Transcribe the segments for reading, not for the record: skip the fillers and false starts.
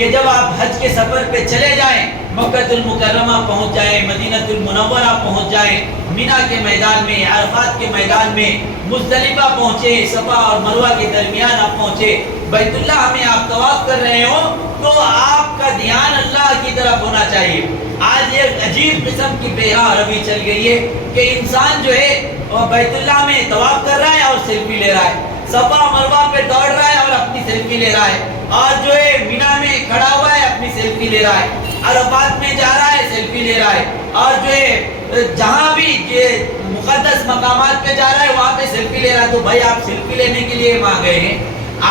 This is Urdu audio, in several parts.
کہ جب آپ حج کے سفر پہ چلے جائیں، مکہ المکرمہ پہنچ جائیں، مدینہ المنورہ پہنچ جائیں، مینا کے میدان میں، عرفات کے میدان میں، مزدلفہ پہنچے، صفا اور مروہ کے درمیان آپ پہنچے، بیت اللہ میں آپ طواف کر رہے ہو تو آپ کا دھیان اللہ کی طرف ہونا چاہیے۔ آج ایک عجیب قسم کی بے روی چل گئی ہے کہ انسان جو ہے بیت اللہ میں طواف کر رہا ہے اور سیلفی لے رہا ہے، صفا مروہ پہ دوڑ رہا ہے اور اپنی سیلفی لے رہا ہے، اور جو ہے مینا میں کھڑا ہوا ہے اپنی سیلفی لے رہا ہے، عرفات میں جا رہا ہے سیلفی لے رہا ہے، اور جو ہے جہاں بھی مقدس مقامات پہ جا رہا ہے وہاں پہ سیلفی لے رہا ہے۔ تو بھائی آپ سیلفی لینے کے لیے وہاں گئے ہیں،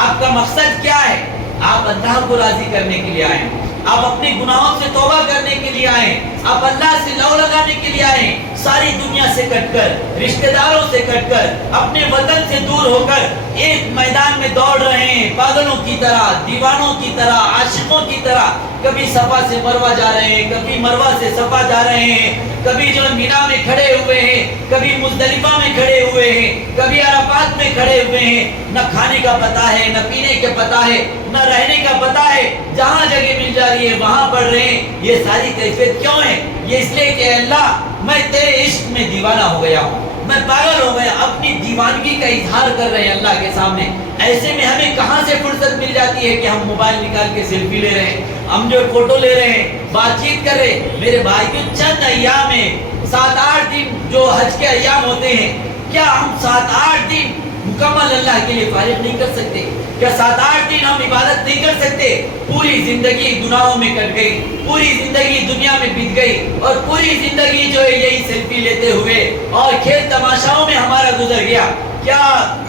آپ کا مقصد کیا ہے؟ آپ اللہ کو راضی کرنے کے لیے آئے ہیں، آپ اپنے گناہوں سے توبہ کرنے کے لیے آئے ہیں، آپ اللہ سے لو لگانے کے لیے آئے ہیں، ساری دنیا سے کٹ کر، رشتہ داروں سے کٹ کر، اپنے وطن سے دور ہو کر ایک میدان میں دوڑ رہے ہیں، پاگلوں کی طرح، دیوانوں کی طرح، عاشقوں کی طرح، کبھی صفا سے مروہ جا رہے ہیں، کبھی مروہ سے صفا جا رہے ہیں، کبھی جو مینا میں کھڑے ہوئے ہیں، کبھی مزدلفہ میں کھڑے ہوئے ہیں، کبھی عرفات میں کھڑے ہوئے ہیں، نہ کھانے کا پتہ ہے، نہ پینے کا پتہ ہے، نہ رہنے کا پتہ ہے، جہاں جگہ مل جا رہی ہے وہاں پڑھ رہے ہیں۔ یہ ساری کیفیت کیوں ہے؟ یہ اس لیے کہ اللہ میں تیرے عشق میں دیوانہ ہو گیا ہوں، میں پاگل ہو گیا، اپنی دیوانگی کا اظہار کر رہے ہیں اللہ کے سامنے۔ ایسے میں ہمیں کہاں سے فرصت مل جاتی ہے کہ ہم موبائل نکال کے سیلفی لے رہے ہیں، ہم جو فوٹو لے رہے ہیں، بات چیت کر رہے ہیں۔ میرے بھائیو، چند ایام میں 7-8 دن جو حج کے ایام ہوتے ہیں، کیا ہم 7-8 دن مکمل اللہ کے لیے فارغ نہیں کر سکتے؟ کیا 7-8 دن ہم عبادت نہیں کر سکتے؟ پوری زندگی گناہوں میں کٹ گئی، پوری زندگی دنیا میں بیت گئی، اور پوری زندگی جو ہے یہی سیلفی لیتے ہوئے اور کھیل تماشاؤں میں ہمارا گزر گیا۔ کیا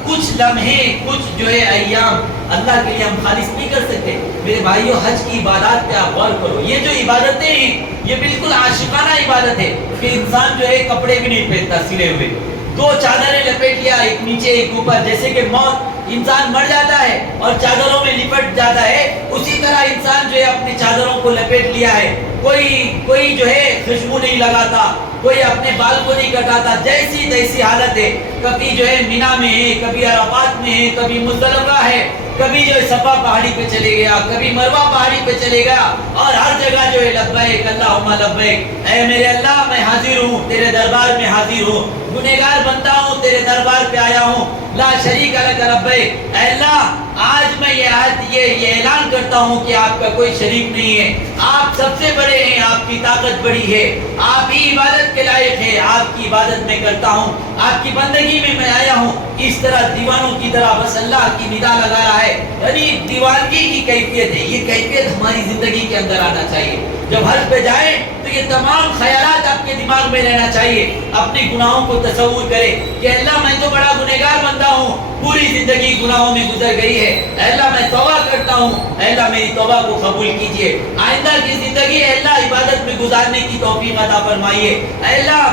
کچھ لمحے، کچھ جو ہے ایام اللہ کے لیے ہم خالص نہیں کر سکتے؟ میرے بھائیو، حج کی عبادات پہ آپ غور کرو۔ یہ جو عبادتیں ہیں یہ بالکل عاشقانہ عبادت ہے کہ انسان جو ہے کپڑے بھی نہیں پہنتا سلے ہوئے، 2 چادریں لپیٹ لیا، ایک نیچے ایک اوپر، جیسے کہ موت انسان مر جاتا ہے اور چادروں میں لپٹ جاتا ہے، اسی طرح انسان جو ہے اپنی چادروں کو لپیٹ لیا ہے۔ کوئی جو ہے خوشبو نہیں لگاتا، کوئی اپنے بال کو نہیں کٹاتا، جیسی تیسی حالت ہے۔ کبھی جو ہے مینا میں ہے، کبھی عرفات میں ہے، کبھی مزدلفہ ہے، کبھی جو ہے صفا پہاڑی پہ چلے گیا، کبھی مروہ پہاڑی پہ چلے گیا، اور ہر جگہ جو ہے لبیک اللہم لبیک، اے میرے اللہ میں حاضر ہوں، تیرے دربار میں حاضر ہوں، گنہگار بنتا ہوں، تیرے دربار پہ آیا ہوں، لا شریک لک لبیک۔ اے اللہ، آج میں یہ اعلان کرتا ہوں کہ آپ کا کوئی شریک نہیں ہے، آپ سب سے بڑے ہیں، آپ کی طاقت بڑی ہے، آپ ہی عبادت کے لائق ہے، آپ کی عبادت میں کرتا ہوں، آپ کی بندگی میں آیا ہوں۔ اس طرح دیوانوں کی طرح بس اللہ کی ندا لگایا ہے، یعنی دیوانگی کی کیفیت ہے۔ یہ کیفیت ہماری زندگی کے اندر آنا چاہیے۔ جب حج پہ جائیں تو یہ تمام خیالات آپ کے دماغ میں رہنا چاہیے۔ اپنے گناہوں کو تصور کرے کہ اللہ میں تو بڑا گنہگار بندہ ہوں، پوری زندگی گناہوں میں گزر گئی ہے، اے اللہ میں توبہ کرتا ہوں، اے اللہ میری توبہ کو قبول کیجئے، آئندہ کی زندگی اے اللہ عبادت میں گزارنے کی توفیق عطا فرمائیے، اے اللہ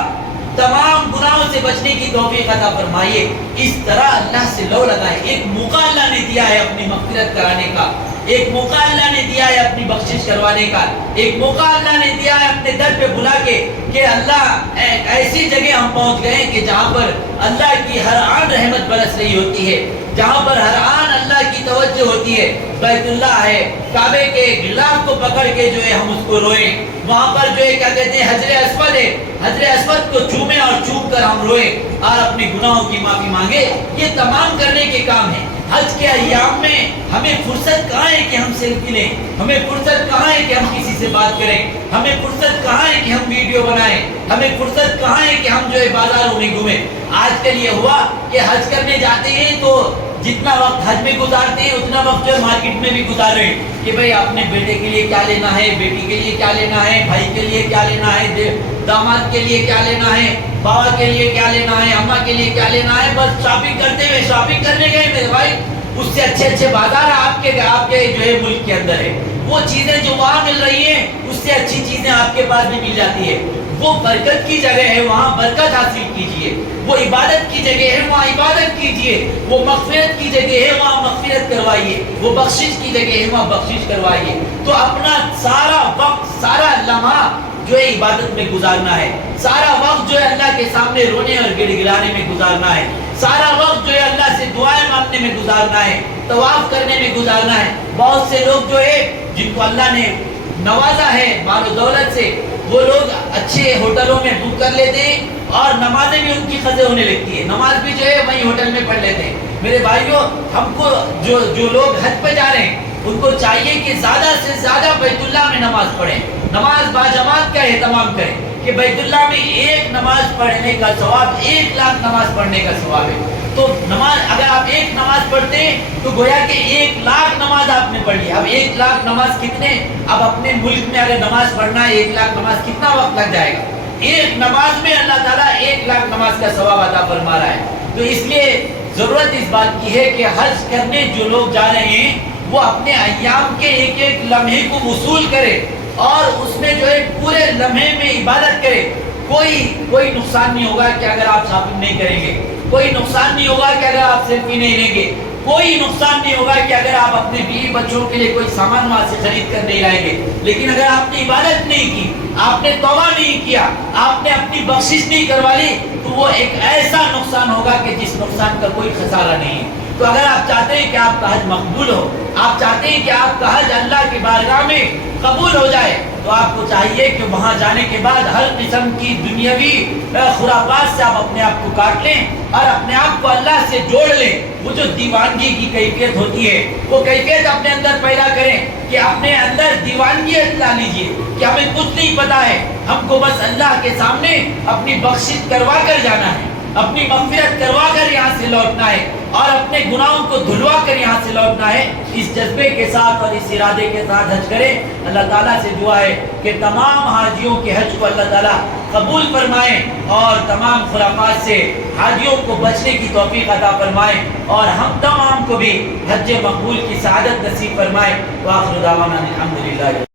تمام گناہوں سے بچنے کی توفیق عطا فرمائیے۔ اس طرح اللہ سے لو لگائے۔ ایک موقع اللہ نے دیا ہے اپنی مغفرت کرانے کا، ایک موقع اللہ نے دیا ہے اپنی بخشش کروانے کا، ایک موقع اللہ نے دیا ہے اپنے در پہ بلا کے کہ اللہ ایسی جگہ ہم پہنچ گئے کہ جہاں پر اللہ کی ہر آن رحمت برس رہی ہوتی ہے، جہاں پر ہر آن اللہ کی توجہ ہوتی ہے۔ بیت اللہ ہے، کعبے کے غلاف کو پکڑ کے جو ہے ہم اس کو روئیں، وہاں پر جو ہے کیا کہتے ہیں حجر اسود ہے، حجر اسود کو چومیں اور چوم کر ہم روئیں اور اپنے گناہوں کی معافی مانگے۔ یہ تمام کرنے کے کام ہیں۔ حج کے ایام میں ہمیں فرصت کہاں ہے کہ ہم سیلفی لیں، ہمیں فرصت کہاں ہے کہ ہم کسی سے بات کریں، ہمیں فرصت کہاں ہے کہ ہم ویڈیو بنائیں، ہمیں فرصت کہاں ہے کہ ہم جو ہے بازاروں میں گھومیں۔ آج کل یہ ہوا کہ حج کرنے جاتے ہیں تو جتنا وقت حج میں گزارتے ہیں اتنا وقت جو ہے مارکیٹ میں بھی گزار رہے ہیں کہ بھئی اپنے بیٹے کے لیے کیا لینا ہے، بیٹی کے لیے کیا لینا ہے، بھائی کے لیے کیا لینا ہے، داماد کے لیے کیا لینا ہے، بابا کے لیے کیا لینا ہے، اماں کے لیے کیا لینا ہے۔ بس شاپنگ کرتے ہوئے شاپنگ کرنے گئے میرے بھائی، اس سے اچھے بازار آپ کے جو ہے ملک کے اندر ہے، وہ چیزیں جو وہاں مل رہی ہیں اس سے اچھی چیزیں آپ کے پاس بھی مل جاتی ہے۔ وہ برکت کی جگہ ہے، وہاں برکت حاصل کیجئے، وہ عبادت کی جگہ ہے، وہاں عبادت کیجئے، وہ مغفرت کی جگہ ہے، وہاں مغفرت کروائیے، وہ بخشش کی جگہ ہے، وہاں بخشش کروائیے۔ تو اپنا سارا وقت، سارا لمحہ جو ہے عبادت میں گزارنا ہے، سارا وقت جو ہے اللہ کے سامنے رونے اور گڑ گڑانے میں گزارنا ہے، سارا وقت جو ہے اللہ سے دعائیں مانگنے میں گزارنا ہے، طواف کرنے میں گزارنا ہے۔ بہت سے لوگ جو ہے جن کو اللہ نے نوازا ہے مال و دولت سے، وہ لوگ اچھے ہوٹلوں میں بک کر لیتے ہیں اور نمازیں بھی ان کی قضا ہونے لگتی ہے، نماز بھی جو ہے وہی ہوٹل میں پڑھ لیتے ہیں۔ میرے بھائیوں، ہم کو جو لوگ حج پہ جا رہے ہیں ان کو چاہیے کہ زیادہ سے زیادہ بیت اللہ میں نماز پڑھیں، نماز باجماعت کا اہتمام کریں کہ بیت اللہ میں ایک نماز پڑھنے کا ثواب 1,00,000 نماز پڑھنے کا ثواب ہے۔ تو نماز اگر آپ ایک نماز پڑھتے ہیں تو گویا کہ 1,00,000 نماز آپ نے پڑھ لی۔ اب 1,00,000 نماز کتنے، اب اپنے ملک میں اگر نماز پڑھنا ہے 1,00,000 نماز کتنا وقت لگ جائے گا؟ ایک نماز میں اللہ تعالیٰ 1,00,000 نماز کا ثواب عطا فرما رہا ہے۔ تو اس لیے ضرورت اس بات کی ہے کہ حج کرنے جو لوگ جا رہے ہیں وہ اپنے ایام کے ایک ایک لمحے کو وصول کرے اور اس میں جو ہے پورے لمحے میں عبادت کرے۔ کوئی نقصان نہیں ہوگا کہ اگر آپ شاپنگ نہیں کریں گے، کوئی نقصان نہیں ہوگا کہ اگر آپ سیلفی نہیں لیں گے، کوئی نقصان نہیں ہوگا کہ اگر آپ اپنے بیوی بچوں کے لیے کوئی سامان وہاں سے خرید کر نہیں لائیں گے۔ لیکن اگر آپ نے عبادت نہیں کی، آپ نے توبہ نہیں کیا، آپ نے اپنی بخشش نہیں کروا لی، تو وہ ایک ایسا نقصان ہوگا کہ جس نقصان کا کوئی خسارہ نہیں ہے۔ تو اگر آپ چاہتے ہیں کہ آپ کا حج مقبول ہو، آپ چاہتے ہیں کہ آپ کا حج اللہ کی بارگاہ میں قبول ہو جائے، تو آپ کو چاہیے کہ وہاں جانے کے بعد ہر قسم کی دنیاوی خرافات سے آپ اپنے آپ کو کاٹ لیں اور اپنے آپ کو اللہ سے جوڑ لیں۔ وہ جو دیوانگی کی کیفیت ہوتی ہے وہ کیفیت اپنے اندر پیدا کریں کہ اپنے اندر دیوانگیت لا لیجیے کہ ہمیں کچھ نہیں پتا ہے، ہم کو بس اللہ کے سامنے اپنی بخشش کروا کر جانا ہے، اپنی مغفرت کروا کر یہاں سے لوٹنا ہے اور اپنے گناہوں کو دھلوا کر یہاں سے لوٹنا ہے۔ اس جذبے کے ساتھ اور اس ارادے کے ساتھ حج کریں۔ اللہ تعالیٰ سے دعا ہے کہ تمام حاجیوں کے حج کو اللہ تعالیٰ قبول فرمائیں اور تمام خرافات سے حاجیوں کو بچنے کی توفیق عطا فرمائیں اور ہم تمام کو بھی حج مقبول کی سعادت نصیب فرمائیں۔ وآخر دعوانا الحمدللہ۔